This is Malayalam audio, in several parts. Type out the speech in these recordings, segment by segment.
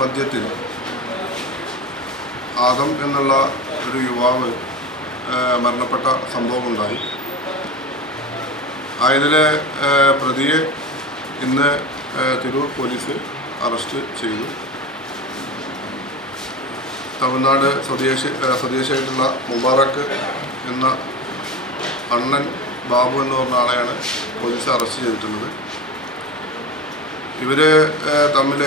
മധ്യത്തിൽ ആദം എന്നുള്ള ഒരു യുവാവ് മരണപ്പെട്ട സംഭവമുണ്ടായി. അതിലെ പ്രതിയെ ഇന്ന് തിരൂർ പോലീസ് അറസ്റ്റ് ചെയ്തു. തമിഴ്നാട് സ്വദേശിയായിട്ടുള്ള മുബാറക്ക് എന്ന അണ്ണൻ ബാബു എന്ന് പറഞ്ഞ ആളെയാണ് പോലീസ് അറസ്റ്റ് ചെയ്തിട്ടുള്ളത്. ഇവർ തമ്മിൽ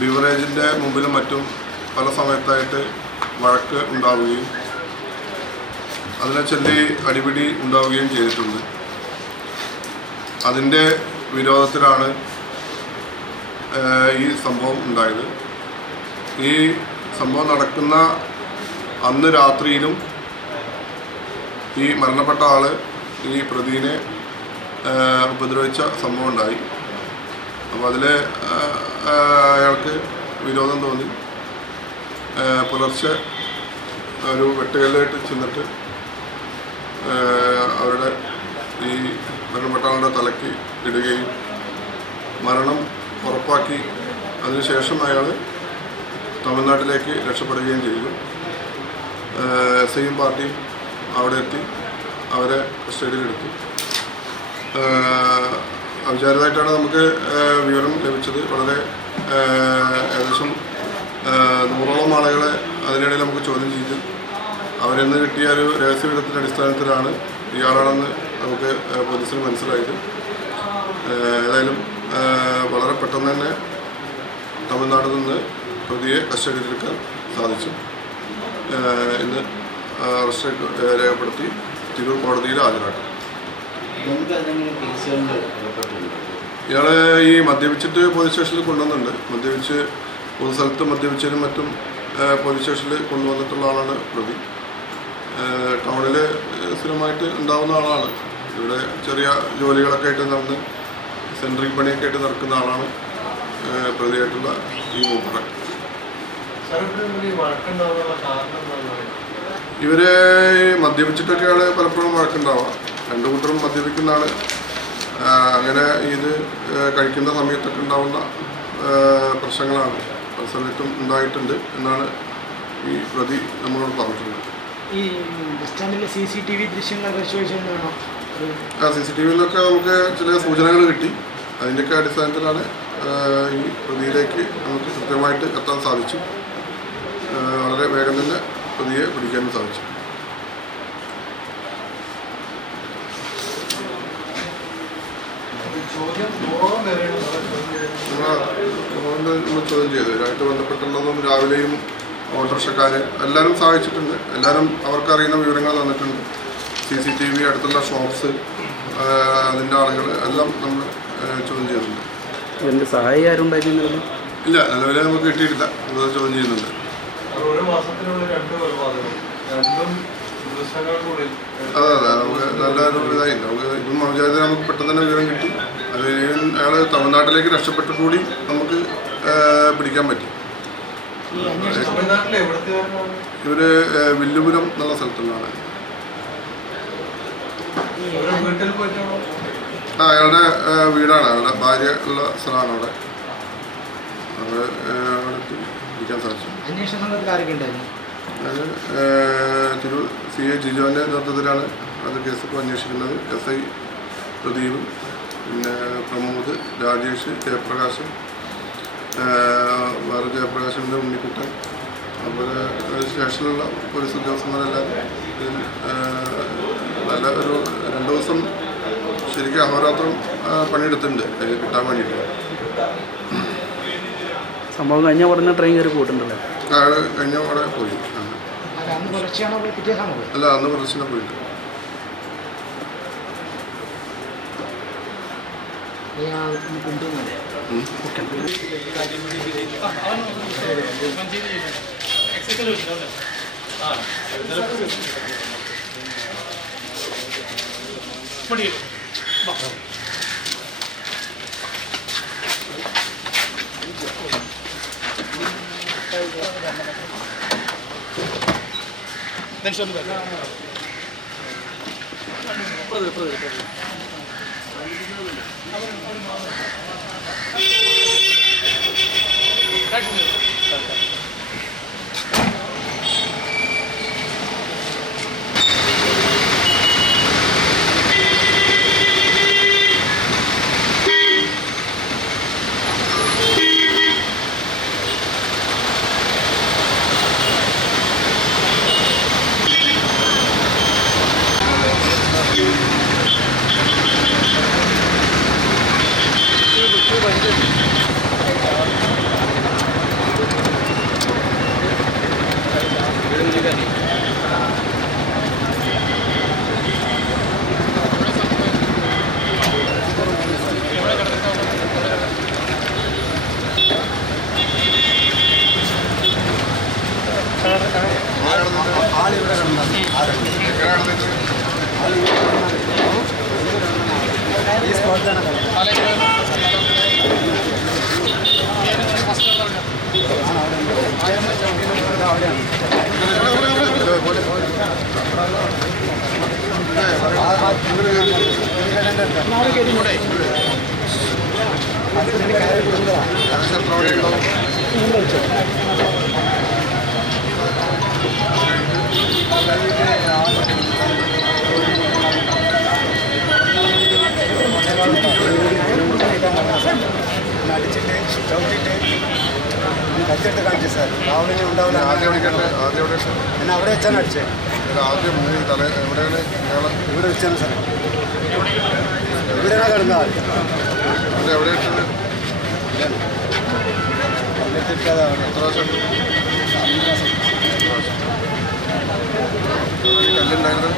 ബിവറേജിൻ്റെ മുമ്പിലും മറ്റും പല സമയത്തായിട്ട് വഴക്ക് ഉണ്ടാവുകയും അതിനെ ചൊല്ലി അടിപിടി ഉണ്ടാവുകയും ചെയ്തിട്ടുണ്ട്. അതിൻ്റെ വിരോധത്തിലാണ് ഈ സംഭവം ഉണ്ടായത്. ഈ സംഭവം നടക്കുന്ന അന്ന് രാത്രിയിലും ഈ മരണപ്പെട്ട ആൾ ഈ പ്രതിനെ ഉപദ്രവിച്ച സംഭവം ഉണ്ടായി. അപ്പോൾ അതിൽ അയാൾക്ക് വിരോധം തോന്നി പുലർച്ചെ ഒരു വെട്ടുകല്ലായിട്ട് ചെന്നിട്ട് അവരുടെ ഈ മരണപ്പെട്ട ആളുടെ തലയ്ക്ക് ഇടുകയും മരണം ഉറപ്പാക്കി അതിനുശേഷം അയാൾ തമിഴ്നാട്ടിലേക്ക് രക്ഷപ്പെടുകയും ചെയ്തു. എസ്ഐയും പാർട്ടിയും അവിടെ എത്തി അവരെ കസ്റ്റഡിയിലെടുത്തു. അവിചാരിതമായിട്ടാണ് നമുക്ക് വിവരം ലഭിച്ചത്. വളരെ ഏകദേശം 100ഓളം ആളുകളെ അതിനിടയിൽ നമുക്ക് ചോദ്യം ചെയ്തു. അവരിൽ നിന്ന് കിട്ടിയ ഒരു രഹസ്യവിവരത്തിൻ്റെ അടിസ്ഥാനത്തിലാണ് ഇയാളാണെന്ന് നമുക്ക് പോലീസിന് മനസ്സിലായത്. ഏതായാലും വളരെ പെട്ടെന്ന് തന്നെ തമിഴ്നാട്ടിൽ നിന്ന് പ്രതിയെ കസ്റ്റഡിയിലെടുക്കാൻ സാധിച്ചു. ഇന്ന് അറസ്റ്റ് രേഖപ്പെടുത്തി തിരൂർ കോടതിയിൽ ഹാജരാക്കും. ഇയാളെ ഈ മദ്യപിച്ചിട്ട് പോലീസ് സ്റ്റേഷനിൽ കൊണ്ടുവന്നിട്ടുണ്ട്. മദ്യപിച്ച് പൊതു സ്ഥലത്ത് മദ്യപിച്ചതിനും മറ്റും പോലീസ് സ്റ്റേഷനിൽ കൊണ്ടുവന്നിട്ടുള്ള ആളാണ് പ്രതി. ടൗണിൽ സ്ഥിരമായിട്ട് ഉണ്ടാകുന്ന ആളാണ്. ഇവിടെ ചെറിയ ജോലികളൊക്കെ ആയിട്ട് നടന്ന് സെൻട്രിങ് പണിയൊക്കെ ആയിട്ട് നടക്കുന്ന ആളാണ് പ്രതിയായിട്ടുള്ള ഈ മൂപ്പറ. ഇവരെ മദ്യപിച്ചിട്ടൊക്കെയാണ് പലപ്പോഴും വഴക്കുണ്ടാവുക. രണ്ടു കൂട്ടരും മദ്യപിക്കുന്നതാണ്. അങ്ങനെ ഇത് കഴിക്കുന്ന സമയത്തൊക്കെ ഉണ്ടാവുന്ന പ്രശ്നങ്ങളാണ് പല സമയത്തും ഉണ്ടായിട്ടുണ്ട് എന്നാണ് ഈ പ്രതി നമ്മളോട് പറഞ്ഞിട്ടുള്ളത്. ഈ ബസ് സ്റ്റാൻഡിലെ CCTV ദൃശ്യങ്ങൾ പരിശോധിച്ചിട്ടുണ്ടോ? CCTVയിലൊക്കെ നമുക്ക് ചില സൂചനകൾ കിട്ടി. അതിൻ്റെയൊക്കെ അടിസ്ഥാനത്തിലാണ് ഈ പ്രതിയിലേക്ക് നമുക്ക് കൃത്യമായിട്ട് എത്താൻ സാധിച്ചു. വളരെ വേഗം തന്നെ പ്രതിയെ പിടിക്കാനും സാധിച്ചു. നമ്മൾ ചോദ്യം ചെയ്തു. ഇതായിട്ട് ബന്ധപ്പെട്ടുള്ളതും രാവിലെയും ഓട്ടോറിക്ഷക്കാർ എല്ലാവരും സഹായിച്ചിട്ടുണ്ട്. എല്ലാവരും അവർക്കറിയുന്ന വിവരങ്ങൾ തന്നിട്ടുണ്ട്. CCTV, അടുത്തുള്ള ഷോപ്സ്, അതിൻ്റെ ആളുകൾ എല്ലാം നമ്മൾ ചോദ്യം ചെയ്തിട്ടുണ്ട്. എന്ത് സഹായി ആരും ഉണ്ടായിരുന്നില്ല? ഇല്ല, നിലവിലെ നമുക്ക് കിട്ടിയിട്ടില്ല. അത് ചോദ്യം ചെയ്യുന്നുണ്ട്. അതെ നമുക്ക് നല്ലൊരു ഇതായില്ല. നമുക്ക് ഇതും വിചാരിച്ച നമുക്ക് പെട്ടെന്ന് തന്നെ വിവരം കിട്ടി. അത് അയാൾ തമിഴ്നാട്ടിലേക്ക് രക്ഷപ്പെട്ടു കൂടി നമുക്ക് പിടിക്കാൻ പറ്റി. ഇവര് വില്ലുപുരം എന്നുള്ള സ്ഥലത്തുള്ളതാണ്. അയാളുടെ വീടാണ്, അയാളുടെ ഭാര്യ ഉള്ള സ്ഥലമാണ് അവിടെ. അവിടെ പിടിക്കാൻ സാധിച്ചു. അത് തിരൂർ CA ജിജോൻ്റെ നേതൃത്വത്തിലാണ് അത് കേസൊക്കെ അന്വേഷിക്കുന്നത്. SI പ്രദീപും പിന്നെ പ്രമോദ്, രാജേഷ്, ജയപ്രകാശൻ, വേറെ ജയപ്രകാശിൻ്റെ ഉണ്ണിക്കുട്ടൻ, അതുപോലെ സ്റ്റേഷനിലുള്ള പോലീസ് ഉദ്യോഗസ്ഥന്മാരെല്ലാവരും ഇതിൽ നല്ല ഒരു 2 ദിവസം ശരിക്കും അഹോരാത്രം പണിയെടുത്തിട്ടുണ്ട് അതിൽ കിട്ടാൻ വേണ്ടിയിട്ട്. സംഭവം കഴിഞ്ഞ ഉടനെ ട്രെയിൻ കയറി പോയിട്ടുണ്ടല്ലോ? കഴിഞ്ഞ അവിടെ പോയി. അല്ല, അന്ന് പ്രദർശനം പോയിട്ട്. കൊണ്ടുവന്നല്ലേ അടിച്ചിട്ട് ചവിട്ടിയിട്ട് കത്തിട്ട് കാണിച്ചു സാർ രാവിലെ ഉണ്ടാവില്ല. എന്നെ അവിടെ വെച്ചാണ് അടിച്ചത്. ഇവിടെ വെച്ചാണ് സാർ. ഇവിടെയാണ് കിടന്ന ആൾ. കല്ലുണ്ടായിരുന്നു.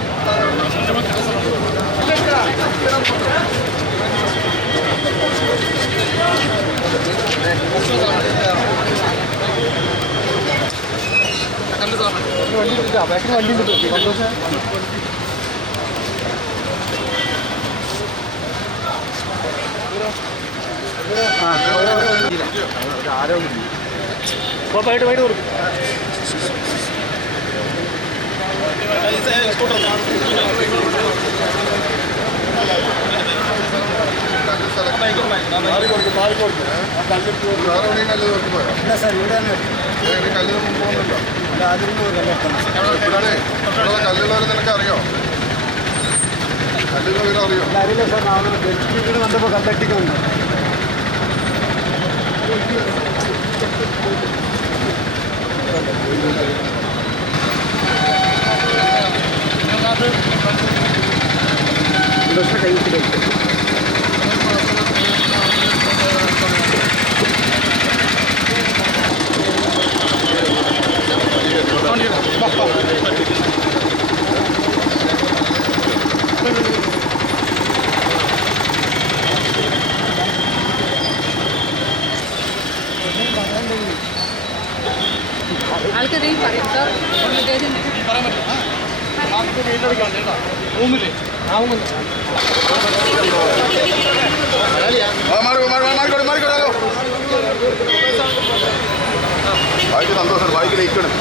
വണ്ടി പോയിട്ട് കൊടുക്കും. ഇല്ല സാർ ഇവിടെയാണ് കല്ലുള്ളവരെ നിനക്ക് അറിയോ? കല്ലുള്ളവരെ അറിയോ? അറിയില്ല സാർ. ഇവിടെ വന്നപ്പോൾ കല്ലട്ടിക്കുന്നുണ്ട്. ആൾക്കത് പറയും സാർ റൂമില്ലേ ബായിക്ക് സന്തോഷം. ബായിക്ക് ലയിക്കണം.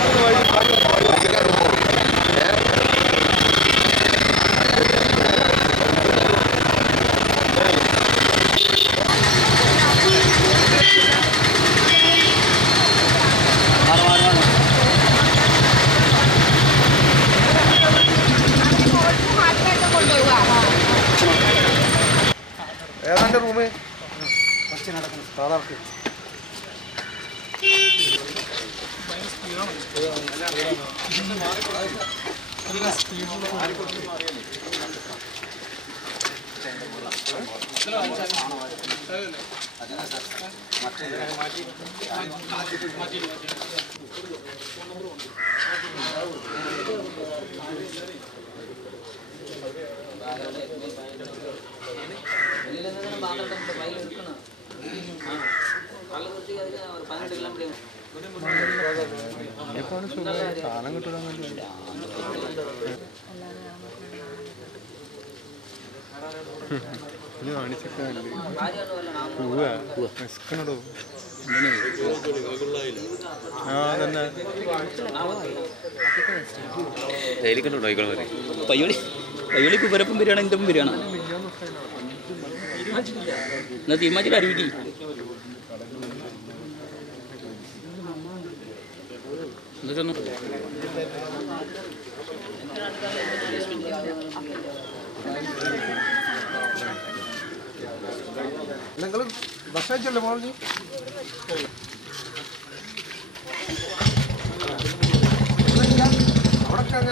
ഏതാണ്ട് റൂമ് കുറച്ച് നടക്കണം സാധാർക്ക്. വെളിയിൽ നിന്ന് മാത്രം സാധനം കിട്ടാൻ വേണ്ടി ഇത് കാണിച്ചൊക്കെ വിസ്കണോ ആ അതന്നെ പയ്യോളി കുപ്പരപ്പം ബിരിയാണി എന്തും ബിരിയാണി എന്നാൽ തീരുമാനിച്ചിട്ട് അറിയിക്കി നിങ്ങൾ ഭക്ഷണം വെച്ചല്ലേ മോളി